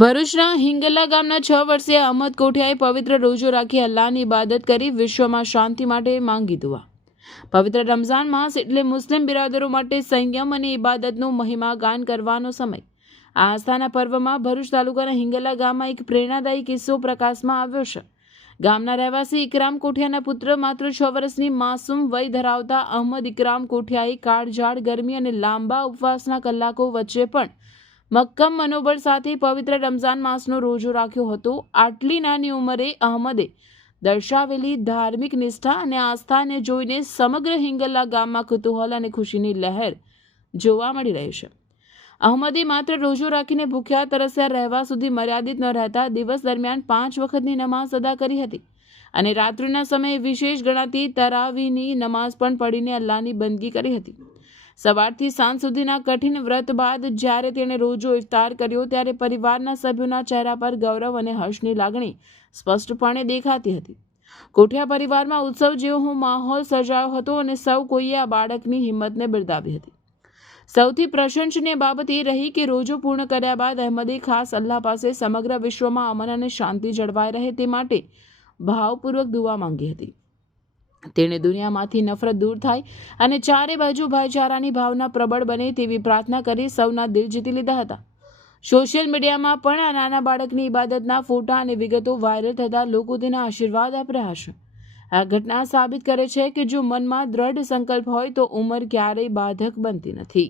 ભરૂચના હિંગલા ગામના 6 વર્ષીય અહમદ કોઠિયાએ પવિત્ર રોજો રાખી અલ્લાહની ઇબાદત કરી વિશ્વમાં શાંતિ માટે માંગી દુઆ। પવિત્ર રમઝાન માસ એટલે મુસ્લિમ બિરાદરો માટે સંયમ અને ઇબાદતનું મહિમા ગાન કરવાનો સમય। આ આસ્થાના પર્વમાં ભરૂચ તાલુકાના હિંગલા ગામમાં એક પ્રેરણાદાયી કિસ્સો પ્રકાશમાં આવ્યો છે। ગામના રહેવાસી ઇકરામ કોઠિયાના પુત્ર માત્ર 6 વર્ષની માસૂમ વય ધરાવતા અહમદ ઇકરામ કોઠિયાએ કાળઝાળ ગરમી અને લાંબા ઉપવાસના કલાકો વચ્ચે પણ મક્કમ મનોબળ સાથે પવિત્ર રમઝાન માસનો રોજો રાખ્યો હતો। આટલી નાની ઉંમરે અહમદે દર્શાવેલી ધાર્મિક નિષ્ઠા અને આસ્થાને જોઈને સમગ્ર હિંગલા ગામમાં કુતૂહલ અને ખુશીની લહેર જોવા મળી રહી છે। અહમદે માત્ર રોજો રાખીને ભૂખ્યા તરસ્યા રહેવા સુધી મર્યાદિત ન રહેતા દિવસ દરમિયાન 5 વખતની નમાઝ અદા કરી હતી અને રાત્રિના સમયે વિશેષ ગણાતી તરાવીની નમાઝ પણ પઢીને અલ્લાહની બંદગી કરી હતી। સવારથી સાંજ સુધીના કઠિન વ્રત બાદ જ્યારે તેણે રોજો ઇફતાર કર્યો ત્યારે પરિવારના સભ્યોના ચહેરા પર ગૌરવ અને હર્ષની લાગણી સ્પષ્ટપણે દેખાતી હતી। કોઠિયા પરિવારમાં ઉત્સવ જેવો માહોલ સર્જાયો હતો અને સૌ કોઈએ આ બાળકની હિંમતને બિરદાવી હતી। સૌથી પ્રશંસનીય બાબત એ રહી કે રોજો પૂર્ણ કર્યા બાદ અહમદે ખાસ અલ્લાહ પાસે સમગ્ર વિશ્વમાં અમન અને શાંતિ જળવાઈ રહે તે માટે ભાવપૂર્વક દુઆ માંગી હતી। તેણે દુનિયામાંથી નફરત દૂર થાય અને ચારે બાજુ ભાઈચારાની ભાવના પ્રબળ બને તેવી પ્રાર્થના કરી સૌના દિલ જીતી લીધા હતા। સોશિયલ મીડિયામાં પણ આ નાના બાળકની ઇબાદતના ફોટા અને વિગતો વાયરલ થતા લોકો તેના આશીર્વાદ આપી રહ્યા છે। આ ઘટના સાબિત કરે છે કે જો મનમાં દ્રઢ સંકલ્પ હોય તો ઉંમર ક્યારેય બાધક બનતી નથી।